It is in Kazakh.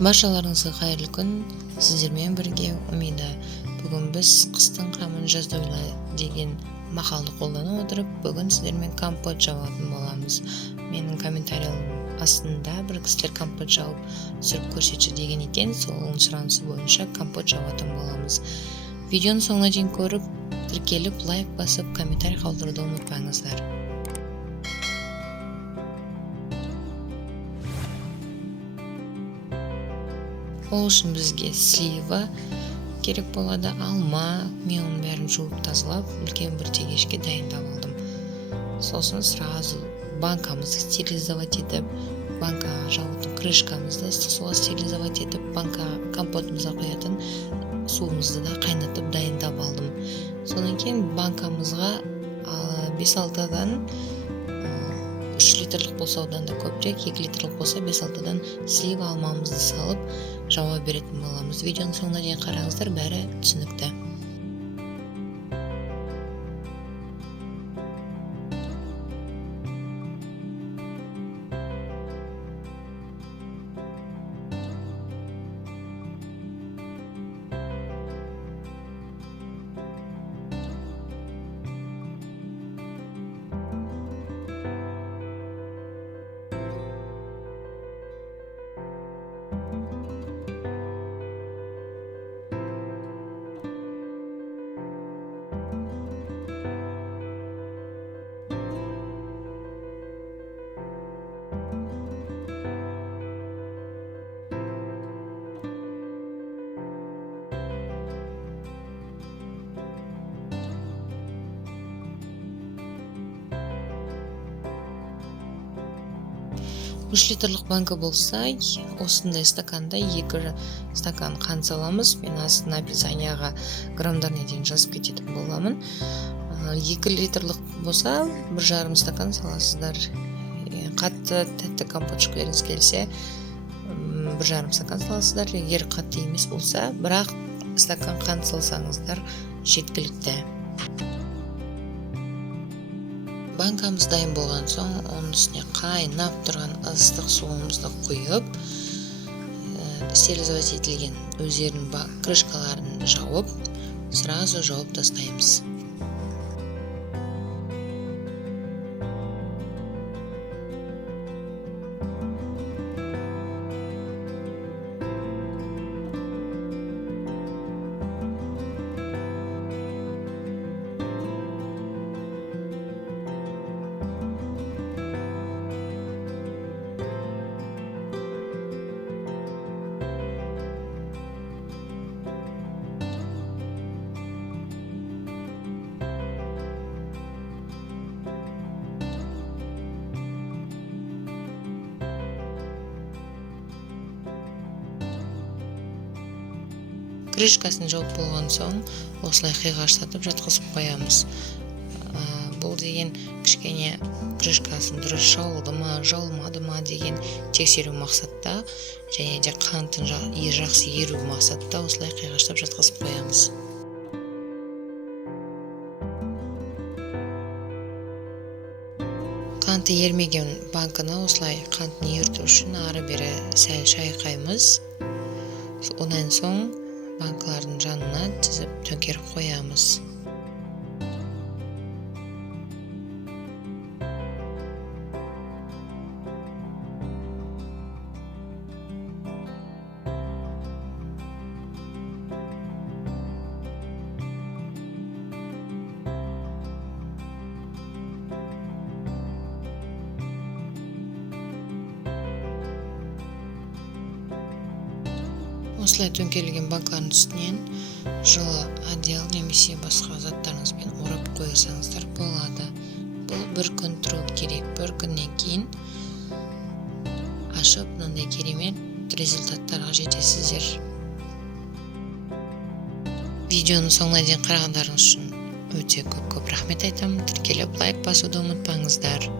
Баршаларыңызға қайырлы күн. Сіздермен бірге Умида. Бүгін біз қыстың қамын жазда ойла деген мақалды қолдана отырып, бүгін сіздермен компот жабатын боламыз. Менің комментариям астында бір кісілер компот жауып түсіріп көрсетші деген екен, сол сұранысы бойынша компот жабатын боламыз. Видеоны соңына дейін көріп, тіркеліп, лайк басып, комментарий қалдыруды ұмытпаңыздар. Ол үшін бізге слива керек болады, алма, мен оның бәрін жуып тазалап, үлкен бір тегешке дайындап алдым. Сосын сразу банкамызды стерилизовать етіп, банка жабудың крышкамызды ыстық суға стерилизовать етіп, банка компотымызға құятын суымызды да қайнатып дайындап алдым. Содан кейін банкамызға 5-6-дан 3 литрлік болса одан да көбірек, 2 литрлік болса 5-6-дан слива алмамызды салып жауа беретін боламыз. Видеоның соңына дейін қараңыздар, бәрі түсінікті. Үш литрлік банка болса, осындай стаканда 2 стакан қант саламыз. Мен астына описанияға граммдарына дейін жазып кететін боламын. 2 литрлік болса, 1,5 стакан саласыздар. Қатты тәтті компот ішкілеріңіз келсе, 1,5 стакан саласыздар. Егер қатты емес болса, бірақ стакан қант салсаңыздар жеткілікті. Банкамыз дайын болған соң, оның үстіне қайнап тұрған ыстық суымызды құйып, стерилизовать етілген өздерінің крышкаларын жауып, сразу жауып тастаймыз. Крышкасын жауып болған соң, осылай қиғаштатып жатқызып қоямыз. Бұл деген кішкене крышкасын дұрыс жауылды ма, жауылмады ма деген тексеру мақсатта, және де қантын жақсы еру мақсатта осылай қиғаштап жатқызып қоямыз. Қанты ермеген банканы осылай қантын ерту үшін ары-бері сәл шайқаймыз. Одан соң банкалардың жанына тізіп төңкеріп қоямыз. Осылай төңкерілген банканың үстінен жылы одеял немесе басқа заттарыңызбен орап қойсаңыздар болады. Бұл 1 күн тұру керек. 1 күннен кейін ашып, мынандай керемет результаттарға жетесіздер. Видеоны соңына дейін қарағандарыңыз үшін өте көп рахмет айтамын. Тіркеліп, лайк басуды ұмытпаңыздар.